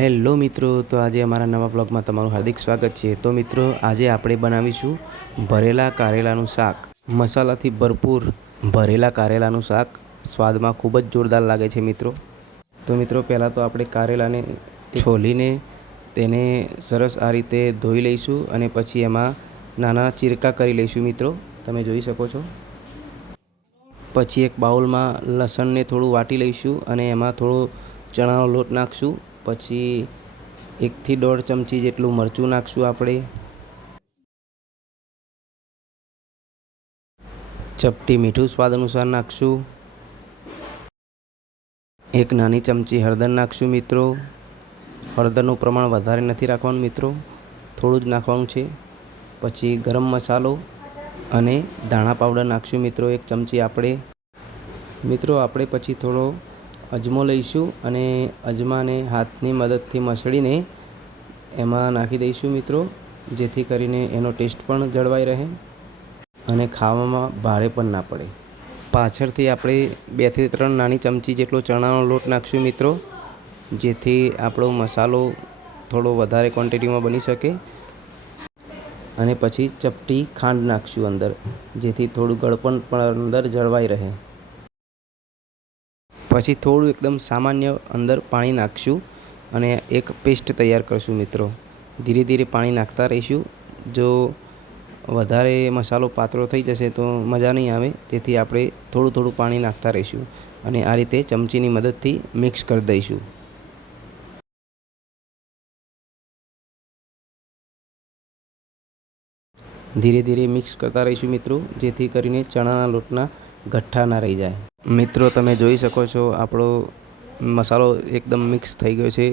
Hello મિત્રો, તો આજે અમારા નવા વ્લોગમાં તમારું હાર્દિક સ્વાગત છે। તો મિત્રો, આજે આપણે બનાવીશું ભરેલા કારેલાનું શાક। મસાલાથી ભરપૂર ભરેલા કારેલાનું શાક સ્વાદમાં ખૂબ જ જોરદાર લાગે છે મિત્રો। તો મિત્રો, પહેલાં તો આપણે કારેલાને છોલીને તેને સરસ આ રીતે ધોઈ લઈશું અને પછી એમાં નાના ચીરકા કરી લઈશું મિત્રો, તમે જોઈ શકો છો। પછી એક બાઉલમાં લસણને થોડું વાટી લઈશું અને એમાં થોડો ચણાનો લોટ નાખશું। પછી 1 થી 1.5 ચમચી જેટલું મરચું નાખશું આપણે। ચપટી મીઠું સ્વાદ અનુસાર નાખશું। 1 નાની ચમચી હળદર નાખશું મિત્રો। હળદરનું પ્રમાણ વધારે નથી રાખવાનું મિત્રો, થોડું જ નાખવાનું છે। પછી ગરમ મસાલો અને ધાણા પાવડર નાખશું મિત્રો 1 ચમચી આપણે। મિત્રો, આપણે પછી થોડો અજમો લઈશું અને અજમાને હાથની મદદથી મસળીને એમાં નાખી દઈશું મિત્રો, જેથી કરીને એનો ટેસ્ટ પણ જળવાઈ રહે અને ખાવામાં ભારે પણ ના પડે। પાછળથી આપણે 2 થી 3 નાની ચમચી જેટલો ચણાનો લોટ નાખશું મિત્રો, જેથી આપણો મસાલો થોડો વધારે ક્વોન્ટિટીમાં બની શકે। અને પછી ચપટી ખાંડ નાખશું અંદર, જેથી થોડું ગળપણ પણ અંદર જળવાઈ રહે। પછી થોડું એકદમ સામાન્ય અંદર પાણી નાખશું અને એક પેસ્ટ તૈયાર કરશું મિત્રો। ધીરે ધીરે પાણી નાખતા રહીશું, જો વધારે મસાલો પાતળો થઈ જશે તો મજા નહીં આવે, તેથી આપણે થોડું થોડું પાણી નાખતા રહીશું અને આ રીતે ચમચીની મદદથી મિક્સ કરી દઈશું। ધીરે ધીરે મિક્સ કરતા રહીશું મિત્રો, જેથી કરીને ચણાના લોટના ગઠ્ઠા ના રહી જાય। મિત્રો, તમે જોઈ શકો છો આપણો મસાલો એકદમ મિક્સ થઈ ગયો છે।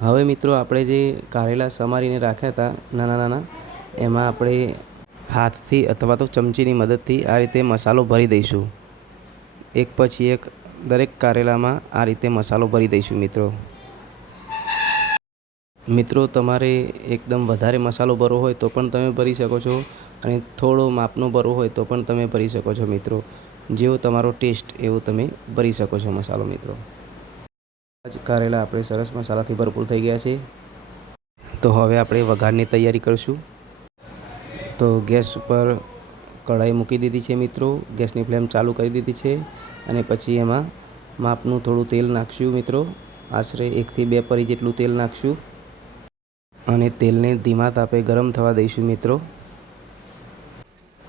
હવે મિત્રો, આપણે જે કારેલા સમારીને રાખ્યા હતા નાના નાના, એમાં આપણે હાથથી અથવા તો ચમચીની મદદથી આ રીતે મસાલો ભરી દઈશું। એક પછી એક દરેક કારેલામાં આ રીતે મસાલો ભરી દઈશું મિત્રો। મિત્રો, તમારે એકદમ વધારે મસાલો ભરવો હોય તો પણ તમે ભરી શકો છો અને થોડો માપનો ભરવો હોય તો પણ તમે ભરી શકો છો મિત્રો। જેવો તમારો ટેસ્ટ એવો તમે ભરી શકો છો મસાલો મિત્રો। કારેલા આપણે સરસ મસાલાથી ભરપૂર થઈ ગયા છે, તો હવે આપણે વઘારની તૈયારી કરીશું। તો ગેસ ઉપર કઢાઈ મૂકી દીધી છે મિત્રો, ગેસની ફ્લેમ ચાલુ કરી દીધી છે અને પછી એમાં માપનું થોડું તેલ નાખશું મિત્રો, આશરે 1 થી 2 પરી જેટલું તેલ નાખશું અને તેલને ધીમા તાપે ગરમ થવા દઈશું મિત્રો।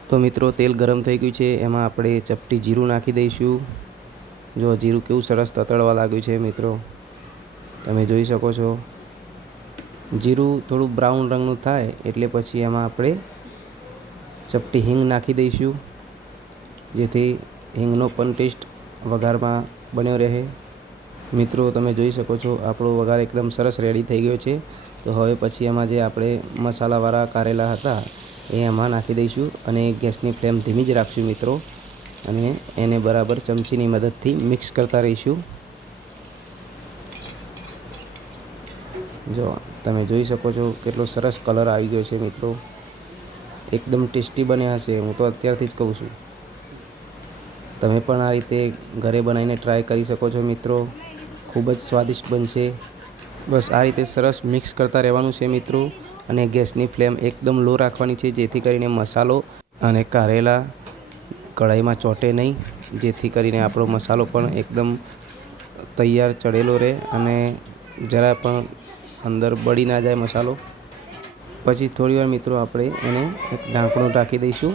તો મિત્રો, તેલ ગરમ થઈ ગયું છે, એમાં આપણે ચપટી જીરું નાખી દઈશું। જો જીરું કેવું સરસ તતડવા લાગ્યું છે મિત્રો, તમે જોઈ શકો છો। જીરું થોડું બ્રાઉન રંગનું થાય એટલે પછી એમાં આપણે ચપટી હિંગ નાખી દઈશું, જેથી હિંગનો પણ ટેસ્ટ વઘારમાં બન્યો રહે। મિત્રો, તમે જોઈ શકો છો આપણો વઘાર એકદમ સરસ રેડી થઈ ગયો છે। તો હવે પછી એમાં જે આપણે મસાલાવાળા કારેલા હતા એ એમાં નાખી દઈશું અને ગેસની ફ્લેમ ધીમી જ રાખશું મિત્રો અને એને બરાબર ચમચીની મદદથી મિક્સ કરતા રહીશું। જો તમે જોઈ શકો છો કેટલો સરસ કલર આવી ગયો છે મિત્રો, એકદમ ટેસ્ટી બન્યા હશે, હું તો અત્યારથી જ કહું છું। તમે પણ આ રીતે ઘરે બનાવીને ટ્રાય કરી શકો છો મિત્રો, ખૂબ જ સ્વાદિષ્ટ બનશે। બસ આ રીતે સરસ મિક્સ કરતા રહેવાનું છે મિત્રો અને ગેસની ફ્લેમ એકદમ લો રાખવાની છે, જેથી કરીને મસાલો અને કારેલા કઢાઈમાં ચોંટે નહીં, જેથી કરીને આપણો મસાલો પણ એકદમ તૈયાર ચડેલો રહે અને જરા પણ અંદર બળી ના જાય મસાલો। પછી થોડીવાર મિત્રો આપણે એને એક ઢાંકણું ઢાંકી દઈશું।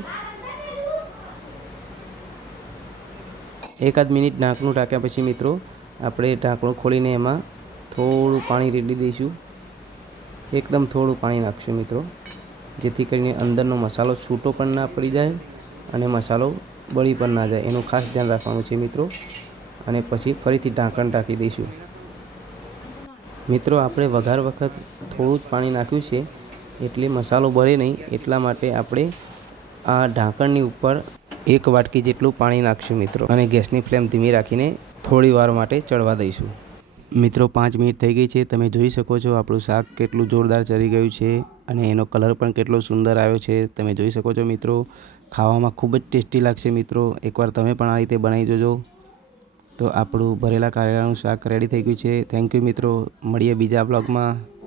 1 મિનિટ ઢાંકણું ઢાંક્યા પછી મિત્રો આપણે ઢાંકણું ખોલીને એમાં થોડું પાણી રેડી દઈશું, એકદમ થોડું પાણી નાખશું મિત્રો, જેથી કરીને અંદરનો મસાલો છૂટો પણ ના પડી જાય અને મસાલો બળી પણ ના જાય, એનું ખાસ ધ્યાન રાખવાનું છે મિત્રો। અને પછી ફરીથી ઢાંકણ ઢાંકી દઈશું। મિત્રો, આપણે વઘાર વખત થોડું જ પાણી નાખ્યું છે એટલે મસાલો બળે નહીં, એટલા માટે આપણે આ ઢાંકણની ઉપર 1 વાટકી જેટલું પાણી નાખશું મિત્રો અને ગેસની ફ્લેમ ધીમી રાખીને થોડી વાર માટે ચડવા દઈશું। મિત્રો, 5 મિનિટ થઈ ગઈ છે, તમે જોઈ શકો છો આપણું શાક કેટલું જોરદાર ચડી ગયું છે અને એનો કલર પણ કેટલો સુંદર આવ્યો છે, તમે જોઈ શકો છો મિત્રો। ખાવામાં ખૂબ જ ટેસ્ટી લાગશે મિત્રો, એકવાર તમે પણ આ રીતે બનાવી જોજો। તો આપણું ભરેલા કારેલાનું શાક રેડી થઈ ગયું છે. થેન્ક યુ મિત્રો. મળીએ બીજા બ્લોગમાં.